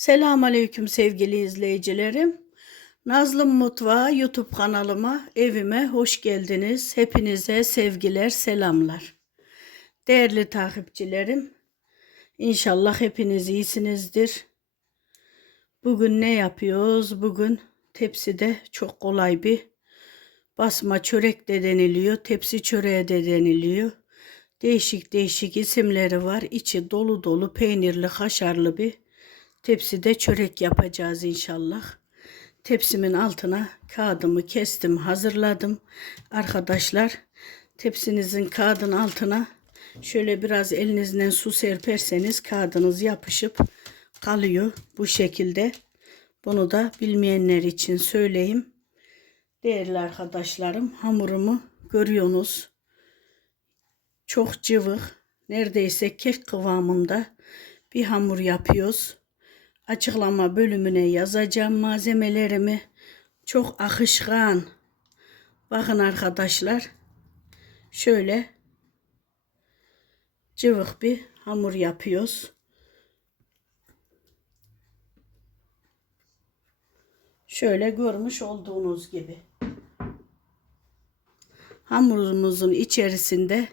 Selamun Aleyküm sevgili izleyicilerim. Nazlım Mutfağı YouTube kanalıma, evime hoş geldiniz. Hepinize sevgiler, selamlar. Değerli takipçilerim, inşallah hepiniz iyisinizdir. Bugün ne yapıyoruz? Bugün tepside çok kolay bir basma çörek de deniliyor, tepsi çöreği de deniliyor. Değişik değişik isimleri var. İçi dolu dolu peynirli, kaşarlı bir Tepside çörek yapacağız inşallah. Tepsimin altına kağıdımı kestim, hazırladım. Arkadaşlar tepsinizin kağıdın altına şöyle biraz elinizden su serperseniz kağıdınız yapışıp kalıyor bu şekilde. Bunu da bilmeyenler için söyleyeyim. Değerli arkadaşlarım hamurumu görüyorsunuz. Çok cıvık, neredeyse kek kıvamında bir hamur yapıyoruz açıklama bölümüne yazacağım malzemelerimi. Çok akışkan. Bakın arkadaşlar. Şöyle cıvık bir hamur yapıyoruz. Şöyle görmüş olduğunuz gibi. Hamurumuzun içerisinde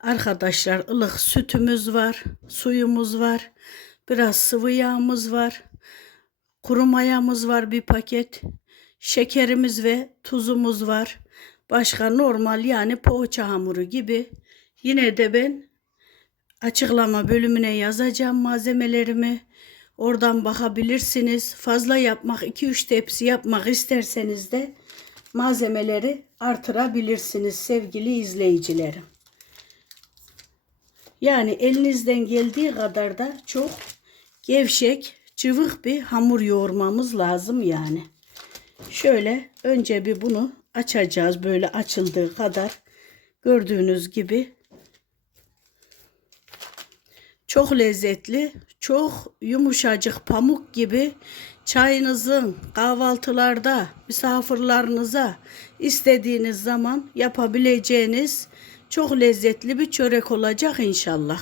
arkadaşlar ılık sütümüz var, suyumuz var. Biraz sıvı yağımız var. Kuru mayamız var bir paket. Şekerimiz ve tuzumuz var. Başka normal yani poğaça hamuru gibi. Yine de ben açıklama bölümüne yazacağım malzemelerimi. Oradan bakabilirsiniz. Fazla yapmak 2-3 tepsi yapmak isterseniz de malzemeleri artırabilirsiniz sevgili izleyicilerim. Yani elinizden geldiği kadar da çok gevşek, cıvık bir hamur yoğurmamız lazım yani. Şöyle önce bir bunu açacağız böyle açıldığı kadar. Gördüğünüz gibi çok lezzetli, çok yumuşacık pamuk gibi çayınızın kahvaltılarda misafirlerinize istediğiniz zaman yapabileceğiniz çok lezzetli bir çörek olacak inşallah.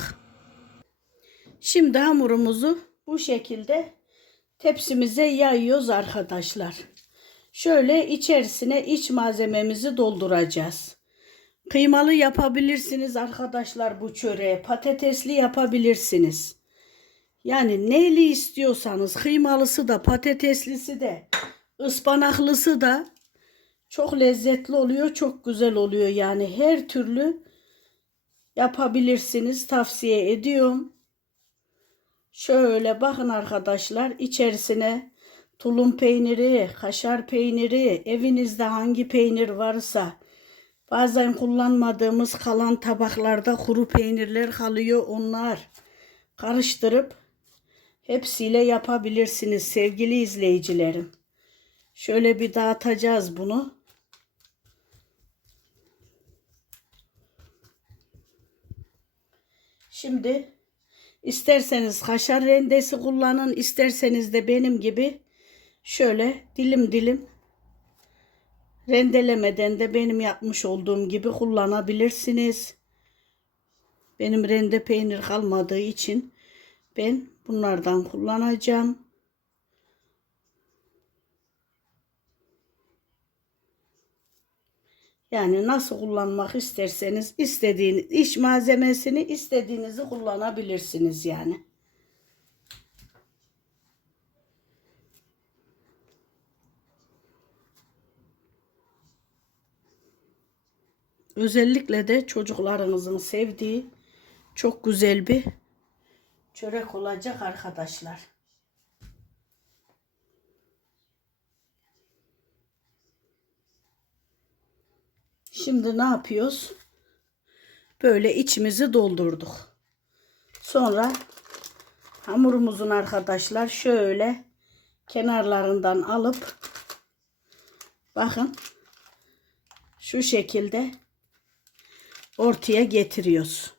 Şimdi hamurumuzu bu şekilde tepsimize yayıyoruz arkadaşlar. Şöyle içerisine iç malzememizi dolduracağız. Kıymalı yapabilirsiniz arkadaşlar bu çöreği. Patatesli yapabilirsiniz. Yani neyli istiyorsanız kıymalısı da patateslisi de ıspanaklısı da çok lezzetli oluyor. Çok güzel oluyor. Yani her türlü yapabilirsiniz. Tavsiye ediyorum. Şöyle bakın arkadaşlar içerisine tulum peyniri, kaşar peyniri, evinizde hangi peynir varsa bazen kullanmadığımız kalan tabaklarda kuru peynirler kalıyor onlar karıştırıp hepsiyle yapabilirsiniz sevgili izleyicilerim. Şöyle bir dağıtacağız bunu. Şimdi İsterseniz kaşar rendesi kullanın, isterseniz de benim gibi şöyle dilim dilim rendelemeden de benim yapmış olduğum gibi kullanabilirsiniz. Benim rende peynir kalmadığı için ben bunlardan kullanacağım. Yani nasıl kullanmak isterseniz istediğiniz iş malzemesini istediğinizi kullanabilirsiniz yani. Özellikle de çocuklarınızın sevdiği çok güzel bir çörek olacak arkadaşlar. Şimdi ne yapıyoruz? Böyle içimizi doldurduk. Sonra hamurumuzun arkadaşlar şöyle kenarlarından alıp bakın şu şekilde ortaya getiriyoruz.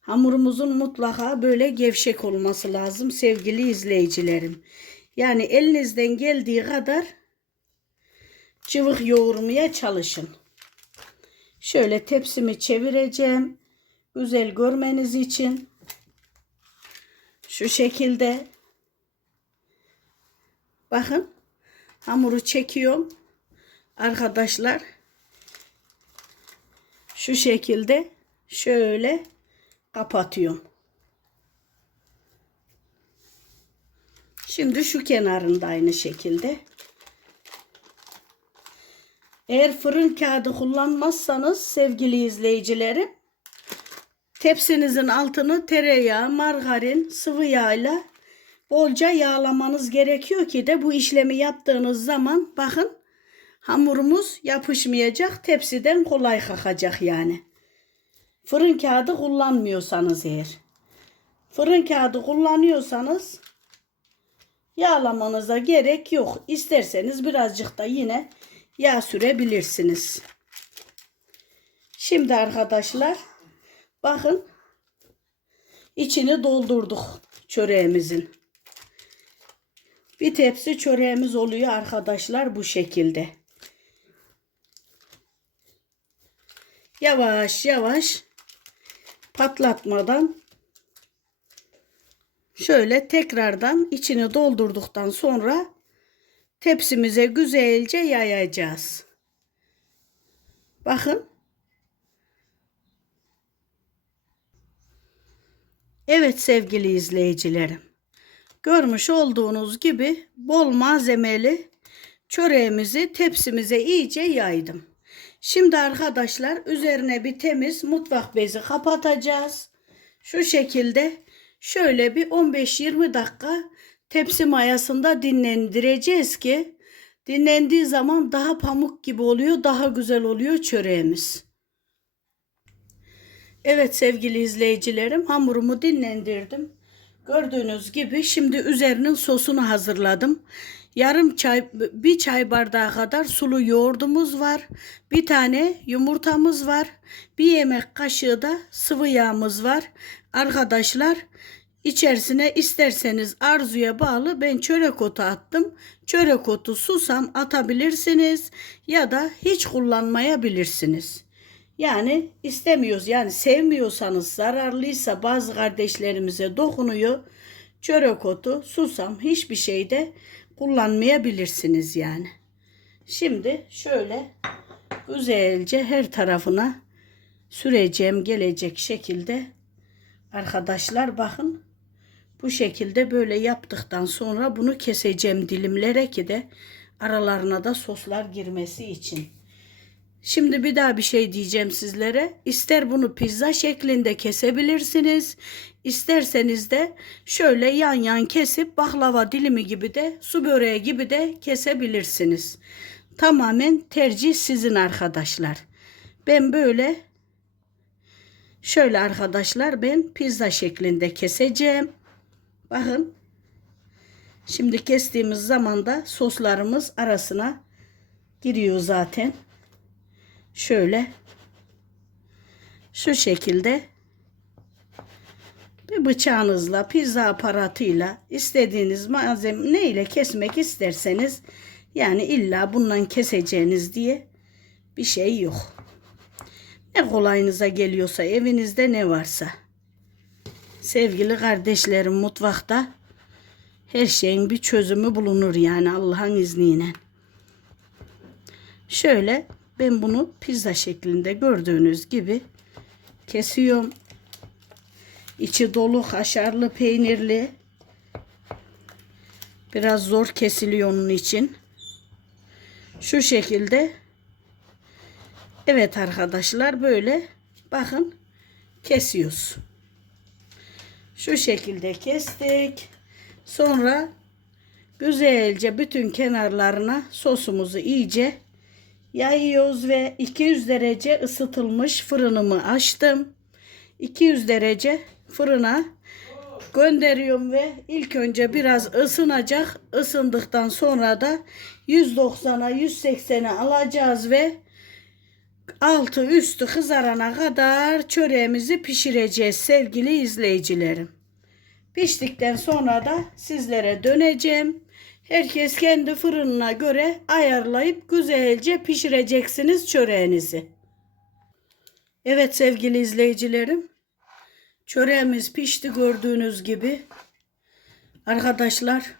Hamurumuzun mutlaka böyle gevşek olması lazım sevgili izleyicilerim. Yani elinizden geldiği kadar cıvık yoğurmaya çalışın. Şöyle tepsimi çevireceğim. Güzel görmeniz için. Şu şekilde. Bakın hamuru çekiyorum. Arkadaşlar şu şekilde şöyle kapatıyorum. Şimdi şu kenarında aynı şekilde. Eğer fırın kağıdı kullanmazsanız sevgili izleyicilerim tepsinizin altını tereyağı, margarin, sıvı yağla bolca yağlamanız gerekiyor ki de bu işlemi yaptığınız zaman bakın hamurumuz yapışmayacak tepsiden kolay kalkacak yani. Fırın kağıdı kullanmıyorsanız eğer. Fırın kağıdı kullanıyorsanız yağlamanıza gerek yok. İsterseniz birazcık da yine yağ sürebilirsiniz. Şimdi arkadaşlar bakın içini doldurduk çöreğimizin. Bir tepsi çöreğimiz oluyor arkadaşlar bu şekilde. Yavaş yavaş patlatmadan şöyle tekrardan içini doldurduktan sonra tepsimize güzelce yayacağız. Bakın. Evet sevgili izleyicilerim. Görmüş olduğunuz gibi bol malzemeli çöreğimizi tepsimize iyice yaydım. Şimdi arkadaşlar üzerine bir temiz mutfak bezi kapatacağız. Şu şekilde şöyle bir 15-20 dakika tepsi mayasında dinlendireceğiz ki dinlendiği zaman daha pamuk gibi oluyor, daha güzel oluyor çöreğimiz. Evet sevgili izleyicilerim hamurumu dinlendirdim. Gördüğünüz gibi şimdi üzerinin sosunu hazırladım. Yarım çay, bir çay bardağı kadar sulu yoğurdumuz var. Bir tane yumurtamız var. Bir yemek kaşığı da sıvı yağımız var. Arkadaşlar içerisine isterseniz arzuya bağlı ben çörek otu attım. Çörek otu susam atabilirsiniz ya da hiç kullanmayabilirsiniz. Yani istemiyoruz yani sevmiyorsanız zararlıysa bazı kardeşlerimize dokunuyor. Çörek otu, susam hiçbir şeyde kullanmayabilirsiniz yani. Şimdi şöyle güzelce her tarafına süreceğim gelecek şekilde arkadaşlar bakın bu şekilde böyle yaptıktan sonra bunu keseceğim dilimlere ki de aralarına da soslar girmesi için. Şimdi bir daha bir şey diyeceğim sizlere. İster bunu pizza şeklinde kesebilirsiniz. İsterseniz de şöyle yan yan kesip baklava dilimi gibi de su böreği gibi de kesebilirsiniz. Tamamen tercih sizin arkadaşlar. Ben böyle şöyle arkadaşlar ben pizza şeklinde keseceğim. Bakın. Şimdi kestiğimiz zaman da soslarımız arasına giriyor zaten şöyle şu şekilde bir bıçağınızla pizza aparatıyla istediğiniz malzeme ne ile kesmek isterseniz yani illa bundan keseceğiniz diye bir şey yok. Ne kolayınıza geliyorsa evinizde ne varsa. Sevgili kardeşlerim mutfakta her şeyin bir çözümü bulunur yani Allah'ın izniyle. Şöyle ben bunu pizza şeklinde gördüğünüz gibi kesiyorum. İçi dolu kaşarlı peynirli. Biraz zor kesiliyor onun için. Şu şekilde. Evet arkadaşlar böyle bakın kesiyoruz. Şu şekilde kestik. Sonra güzelce bütün kenarlarına sosumuzu iyice yayıyoruz ve 200 derece ısıtılmış fırınımı açtım. 200 derece fırına gönderiyorum ve ilk önce biraz ısınacak. Isındıktan sonra da 190'a 180'e alacağız ve altı üstü kızarana kadar çöreğimizi pişireceğiz sevgili izleyicilerim. Piştikten sonra da sizlere döneceğim. Herkes kendi fırınına göre ayarlayıp güzelce pişireceksiniz çöreğinizi. Evet sevgili izleyicilerim. Çöreğimiz pişti gördüğünüz gibi. Arkadaşlar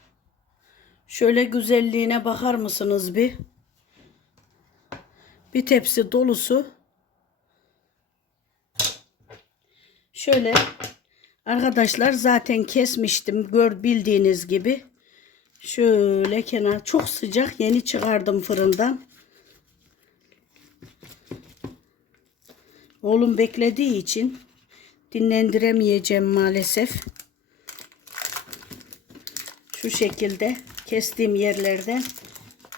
Şöyle güzelliğine bakar mısınız bir? Bir tepsi dolusu. Şöyle arkadaşlar zaten kesmiştim gör bildiğiniz gibi. Şöyle kenar çok sıcak yeni çıkardım fırından. Oğlum beklediği için dinlendiremeyeceğim maalesef. Şu şekilde kestiğim yerlerden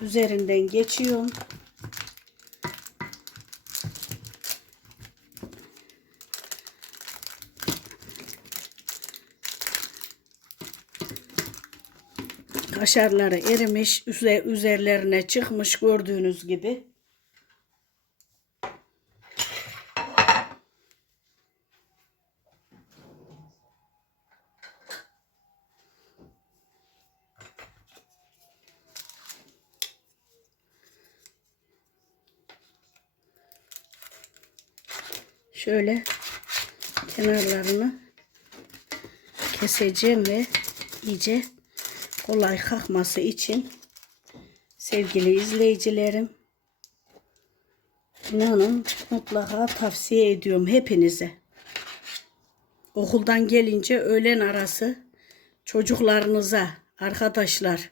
üzerinden geçiyorum. Kaşarları erimiş, üze- üzerlerine çıkmış gördüğünüz gibi. Şöyle kenarlarını keseceğim ve iyice kolay kalkması için sevgili izleyicilerim inanın mutlaka tavsiye ediyorum hepinize. Okuldan gelince öğlen arası çocuklarınıza, arkadaşlar,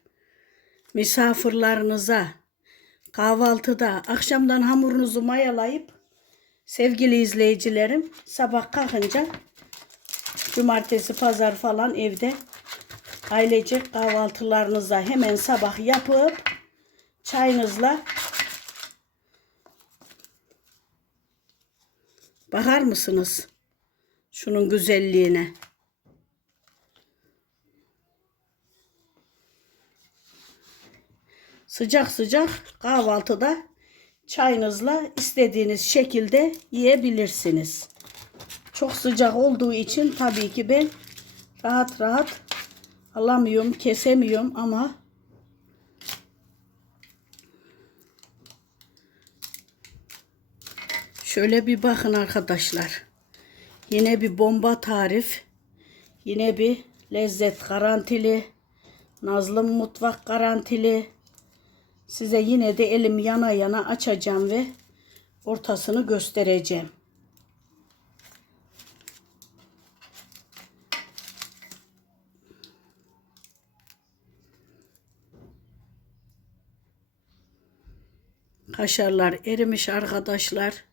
misafirlerinize, kahvaltıda, akşamdan hamurunuzu mayalayıp sevgili izleyicilerim sabah kalkınca cumartesi pazar falan evde ailecek kahvaltılarınıza hemen sabah yapıp çayınızla bakar mısınız şunun güzelliğine? Sıcak sıcak kahvaltıda çayınızla istediğiniz şekilde yiyebilirsiniz. Çok sıcak olduğu için tabii ki ben rahat rahat alamıyorum, kesemiyorum ama şöyle bir bakın arkadaşlar. Yine bir bomba tarif. Yine bir lezzet garantili. Nazlı mutfak garantili. Size yine de elim yana yana açacağım ve ortasını göstereceğim. Kaşarlar erimiş arkadaşlar.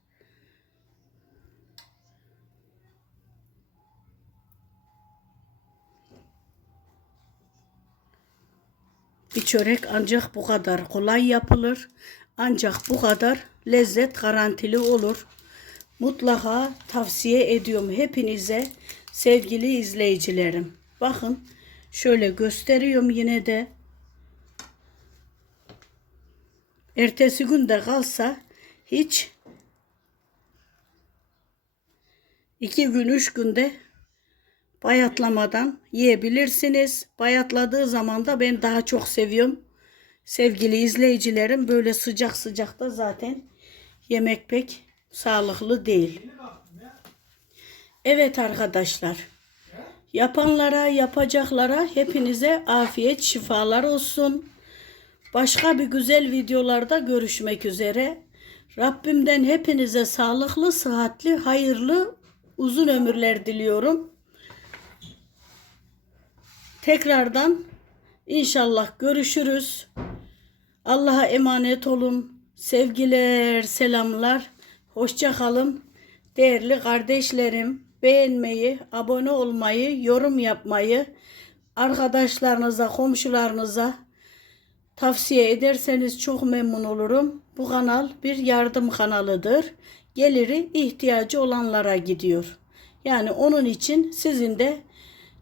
Bir çörek ancak bu kadar kolay yapılır. Ancak bu kadar lezzet garantili olur. Mutlaka tavsiye ediyorum hepinize sevgili izleyicilerim. Bakın şöyle gösteriyorum yine de. Ertesi gün de kalsa hiç iki gün üç günde bayatlamadan yiyebilirsiniz. Bayatladığı zaman da ben daha çok seviyorum. Sevgili izleyicilerim böyle sıcak sıcak da zaten yemek pek sağlıklı değil. Evet arkadaşlar. Yapanlara, yapacaklara hepinize afiyet, şifalar olsun. Başka bir güzel videolarda görüşmek üzere. Rabbimden hepinize sağlıklı, sıhhatli, hayırlı, uzun ömürler diliyorum. Tekrardan inşallah görüşürüz. Allah'a emanet olun. Sevgiler, selamlar. Hoşça kalın. Değerli kardeşlerim, beğenmeyi, abone olmayı, yorum yapmayı, arkadaşlarınıza, komşularınıza tavsiye ederseniz çok memnun olurum. Bu kanal bir yardım kanalıdır. Geliri ihtiyacı olanlara gidiyor. Yani onun için sizin de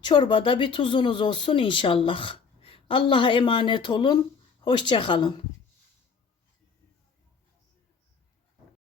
çorbada bir tuzunuz olsun inşallah. Allah'a emanet olun. Hoşça kalın.